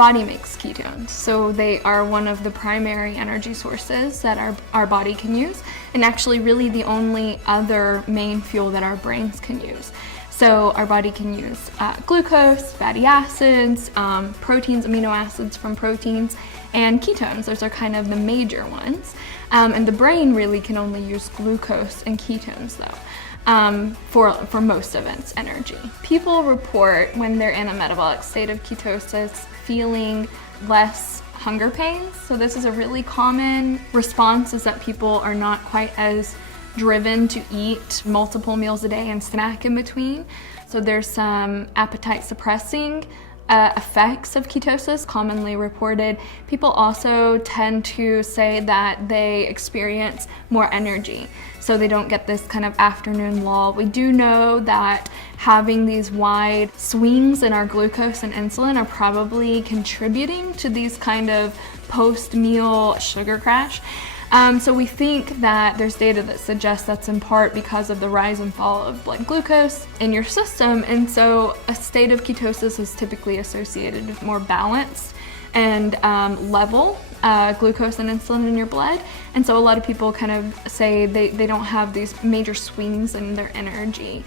body makes ketones, so they are one of the primary energy sources that our body can use, and actually really the only other main fuel that our brains can use. So our body can use glucose, fatty acids, proteins, amino acids from proteins, and ketones. Those are kind of the major ones. And the brain really can only use glucose and ketones though, for most of its energy. People report when they're in a metabolic state of ketosis feeling less hunger pains. So this is a really common response, is that people are not quite as driven to eat multiple meals a day and snack in between. So there's some appetite suppressing effects of ketosis commonly reported. People also tend to say that they experience more energy, so they don't get this kind of afternoon lull. We do know that having these wide swings in our glucose and insulin are probably contributing to these kind of post-meal sugar crash. So we think that there's data that suggests that's in part because of the rise and fall of blood glucose in your system, and so a state of ketosis is typically associated with more balanced and level glucose and insulin in your blood, and so a lot of people kind of say they don't have these major swings in their energy,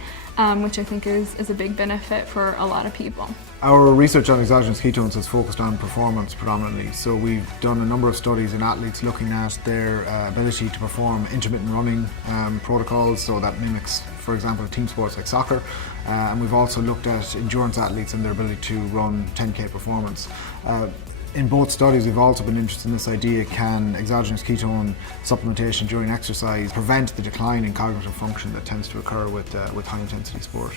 which I think is a big benefit for a lot of people. Our research on exogenous ketones has focused on performance predominantly. So we've done a number of studies in athletes looking at their ability to perform intermittent running protocols, so that mimics, for example, team sports like soccer. And we've also looked at endurance athletes and their ability to run 10K performance. In both studies, we've also been interested in this idea: can exogenous ketone supplementation during exercise prevent the decline in cognitive function that tends to occur with high-intensity sport?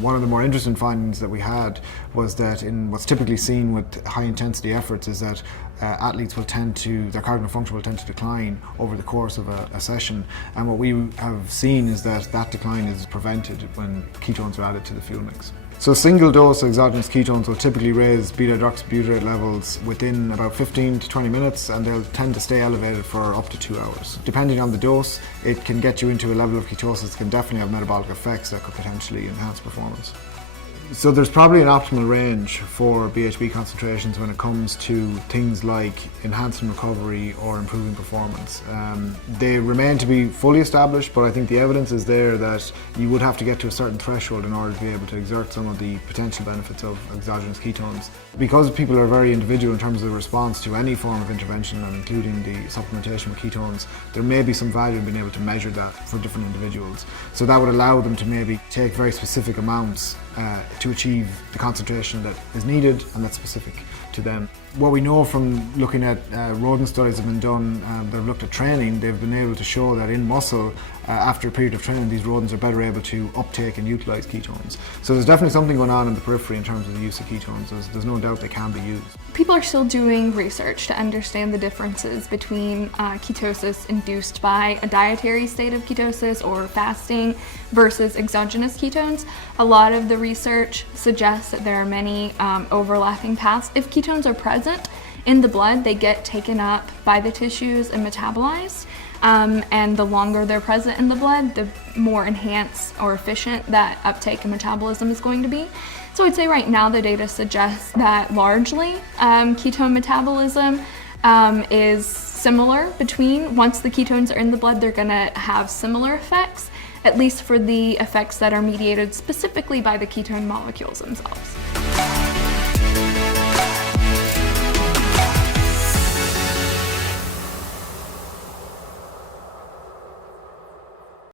One of the more interesting findings that we had was that in what's typically seen with high-intensity efforts is that athletes will their cognitive function will tend to decline over the course of a session, and what we have seen is that decline is prevented when ketones are added to the fuel mix. So a single dose of exogenous ketones will typically raise beta-hydroxybutyrate levels within about 15 to 20 minutes, and they'll tend to stay elevated for up to 2 hours. Depending on the dose, it can get you into a level of ketosis that can definitely have metabolic effects that could potentially enhance performance. So there's probably an optimal range for BHB concentrations when it comes to things like enhancing recovery or improving performance. They remain to be fully established, but I think the evidence is there that you would have to get to a certain threshold in order to be able to exert some of the potential benefits of exogenous ketones. Because people are very individual in terms of the response to any form of intervention, and including the supplementation with ketones, there may be some value in being able to measure that for different individuals. So that would allow them to maybe take very specific amounts to achieve the concentration that is needed and that's specific to them. What we know from looking at rodent studies that have been done that have looked at training, they've been able to show that in muscle, after a period of training, these rodents are better able to uptake and utilize ketones. So there's definitely something going on in the periphery in terms of the use of ketones. There's no doubt they can be used. People are still doing research to understand the differences between ketosis induced by a dietary state of ketosis or fasting versus exogenous ketones. A lot of the research suggests that there are many overlapping paths. If ketones are present in the blood, they get taken up by the tissues and metabolized. And the longer they're present in the blood, the more enhanced or efficient that uptake and metabolism is going to be. So I'd say right now the data suggests that largely ketone metabolism is similar once the ketones are in the blood, they're gonna have similar effects, at least for the effects that are mediated specifically by the ketone molecules themselves.